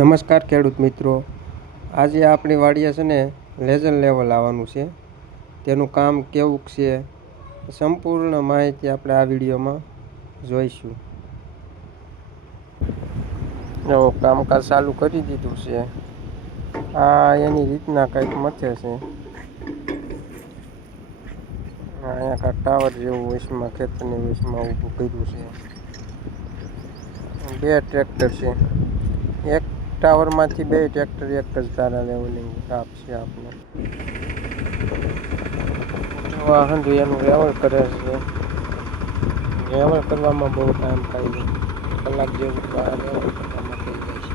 નમસ્કાર ખેડૂત મિત્રો, આજે આપણી વાડીએ છે ને લેઝર લેવલ આવવાનું છે. તેનું કામ કેવું છે સંપૂર્ણ માહિતી આપણે આ વિડીયોમાં જોઈશું. જો કામકાજ ચાલુ કરી દીધું છે. આ એની રીતના કંઈક મથે છે. અહીંયા કાંઈક ટાવર જેવું વચમાં ખેતરની વચમાં ઊભું કર્યું છે. 2 ટ્રેક્ટર છે. એક ટાવરમાંથી 2 ટ્રેક્ટર એક જ તારા લેવલિંગ આપશે આપણે. વાહન એનું લેવલ કરે છે. લેવલ કરવામાં બહુ ટાઈમ થાય છે. કલાક જેવું લેવલ કરવામાં થઈ જાય છે.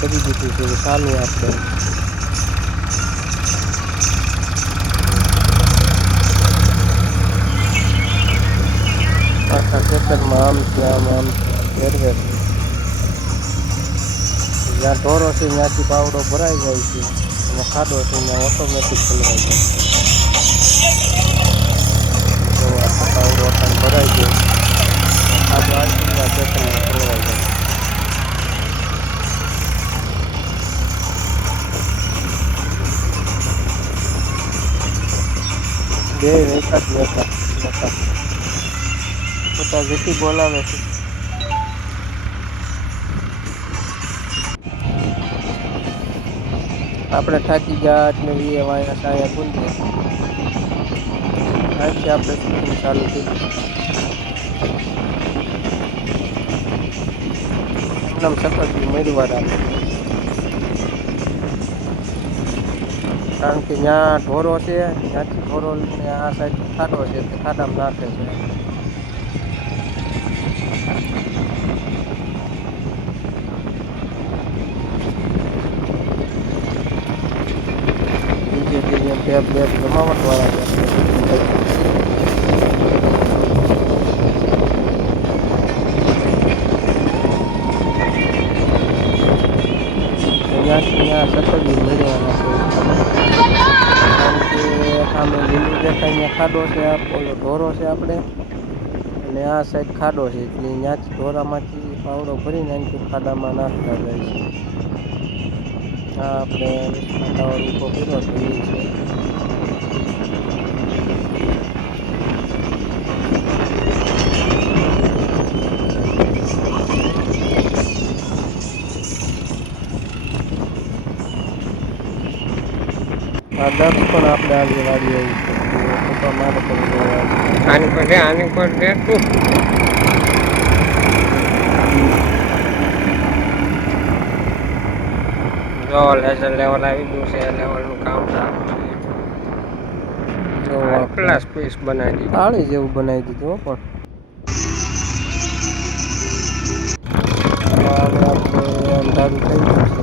કરી દીધું છે ચાલુ આપણે. આખા ખેતરમાં આમ ફેરવે છે. જ્યાં ઢોરો છે ત્યાંથી પાવડો ભરાઈ જાય છે અને ખાડો છે ત્યાં ઓટોમેટિક ખલવાઈ જાય છે. તો આખો પાવડો ભરાઈ ગયો ખાડો આવી ખેતરમાં ખલવાઈ જાય. બે એકાદ પોતા જેથી બોલાવે છે. આપણે થાકી ગયા એટલે વાયા સાયા ગુંદે આજથી આપણે શૂટિંગ ચાલુ કર્યું. એકદમ સખત મરવા રાખે, કારણ કે જ્યાં ઢોરો છે ત્યાંથી ઢોરો આ સાઈડ ખાડો છે તે ખાડામાં નાખે છે. બે જમાવટ વાળા છે. ત્યાં સકડી મેળવવાના છે, કારણ કે સામે લીલું દેખાય ત્યાં ખાડો છે, ઓલો ઢોરો છે આપણે, અને આ સાઈડ ખાડો છે એટલે ત્યાંથી ઢોરામાંથી પાવડો ભરીને અહીંથી ખાડામાં નાખતા જાય છે. આ આપણે ટાવર ઊભો કર્યો તો એ છે. આ દર્દ પણ આપણે આજે વાળી આવી છે. મારે આની પર દેખું જો લેઝર લેવલ આવી ગયું છે. લેવલનું કામ સારું છે. પ્લસ પીસ બનાવી દીધું, થાળી જેવું બનાવી દીધું. પણ અંધારું થઈ ગયું છે.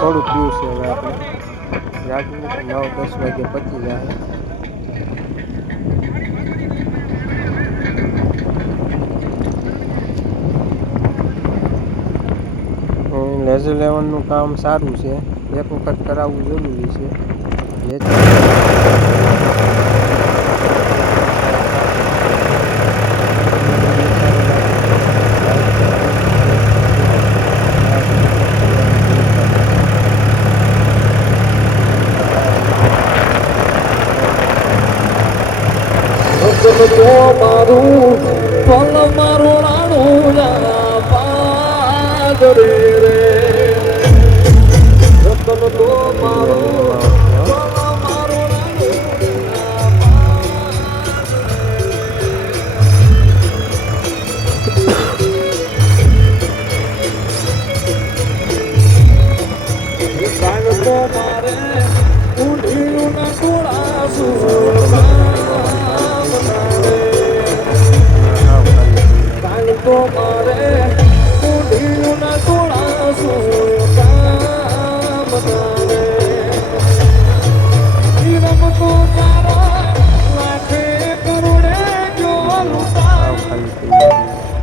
થોડું પીવું છે હવે આપણે. 9-10 વાગે પતી જાય. લેઝર લેવલનું કામ સારું છે. એક વખત કરાવવું જરૂરી છે. તો મારું પલ મારું રાણું પાદરે રે રતન તો મારું પલ મારું રાણું તો મારે ઉઠ્યું ના ટોળા તો મારે ઉઠ્યું ના ટોળા કામ તારે રમતો તારા લાખે કરોડે જો લૂંટાય.